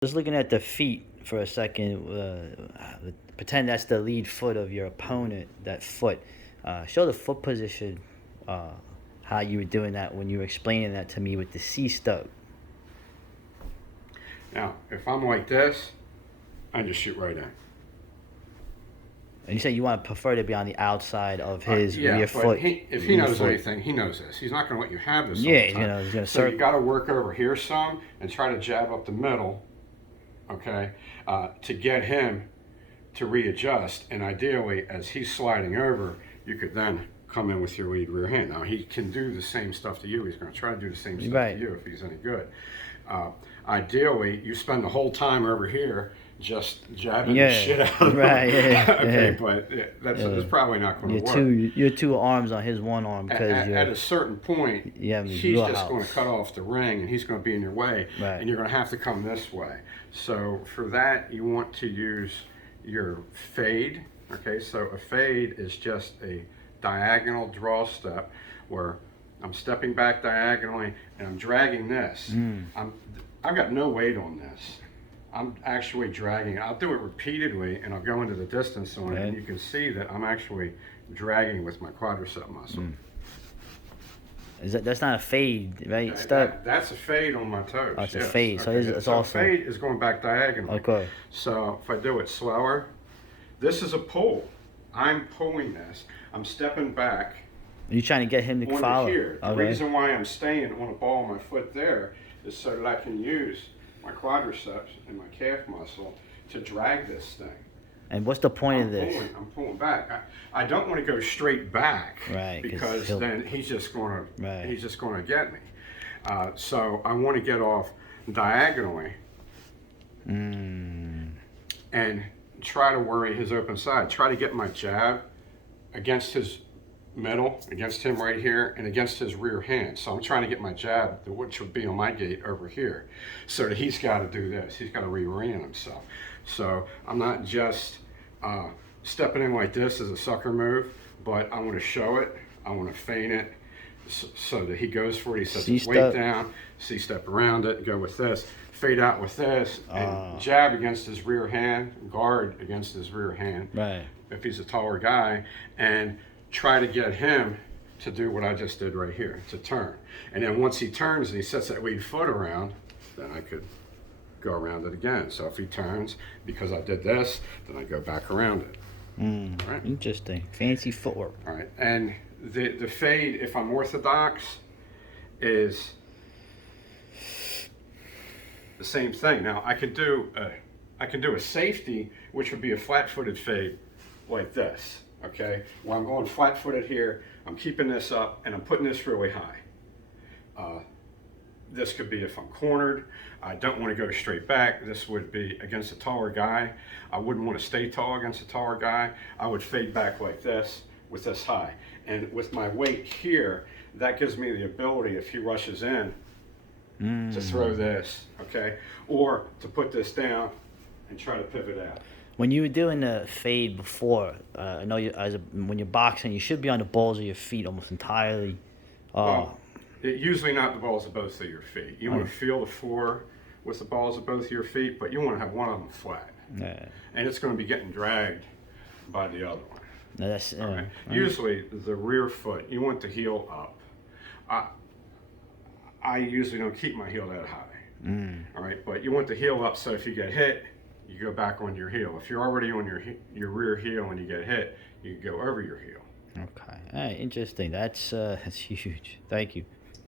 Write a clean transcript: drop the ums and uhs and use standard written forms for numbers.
Just looking at the feet for a second, pretend that's the lead foot of your opponent, that foot. Show the foot position, uh, how you were doing that when you were explaining that to me with the C stub. Now, if I'm like this, I just shoot right in. And you said you want to prefer to be on the outside of his Yeah, rear but foot. if he Rear knows foot. anything, he knows this. He's not going to let you have this all Yeah, the time. he's gonna So you circle. got to work over here some and try to jab up the middle, okay, to get him to readjust. And ideally, as he's sliding over, you could then come in with your lead rear hand. Now, he can do the same stuff to you. He's going to try to do the same stuff Right. to you if he's any good. Ideally, you spend the whole time over here just jabbing the shit out of him. Right. Yeah. Okay, Yeah. but that's probably not going to work. Your two arms on his one arm because At a certain point, he's just going to cut off the ring and he's going to be in your way, Right. and you're going to have to come this way. So for that, you want to use your fade. Okay, so a fade is just a diagonal draw step where I'm stepping back diagonally and I'm dragging this. I've got no weight on this. I'm actually dragging it. I'll do it repeatedly and I'll go into the distance on it, and you can see that I'm actually dragging with my quadricep muscle. That's not a fade, right? That's a fade on my toes. Oh, it's a yes. fade, so Okay, it's so also a fade is going back diagonally. Okay. So if I do it slower, this is a pull. I'm pulling this. I'm stepping back. You're trying to get him to On follow. here. The Okay. reason why I'm staying on a ball of my foot there is so that I can use my quadriceps and my calf muscle to drag this thing. And what's the point of this? I'm pulling back. I don't want to go straight back, Right, because then he's just going to get me. So I want to get off diagonally and try to worry his open side. Try to get my jab against his middle, against him right here, and against his rear hand. So I'm trying to get my jab, which would be on my gate over here, so that he's got to do this. He's got to reorient himself. So I'm not just stepping in like this as a sucker move, but I want to show it. I want to feint it so that he goes for it. He sets his weight down, C-step around it, go with this, fade out with this, and jab against his rear hand, guard against his rear hand, Right. if he's a taller guy, and try to get him to do what I just did right here, to turn. And then once he turns and he sets that lead foot around, then I could go around it again. So if he turns, because I did this, then I go back around it. All right. Interesting. Fancy footwork. All right. And the fade, if I'm orthodox, is the same thing. Now I can do a safety, which would be a flat-footed fade like this. Okay, well, I'm going flat-footed here, I'm keeping this up, and I'm putting this really high. This could be if I'm cornered, I don't want to go straight back. This would be against a taller guy. I wouldn't want to stay tall against a taller guy. I would fade back like this with this high. And with my weight here, that gives me the ability, if he rushes in, to throw this, okay? Or to put this down and try to pivot out. When you were doing the fade before, I know when you're boxing, you should be on the balls of your feet almost entirely. Well, usually not the balls of both of your feet. You want to feel the floor with the balls of both of your feet, but you want to have one of them flat. And it's going to be getting dragged by the other one. No, that's right. Usually the rear foot, you want the heel up. I usually don't keep my heel that high. All right, but you want the heel up so if you get hit, you go back on your heel. If you're already on your rear heel and you get hit, you go over your heel. Okay. All right. Interesting. That's huge. Thank you.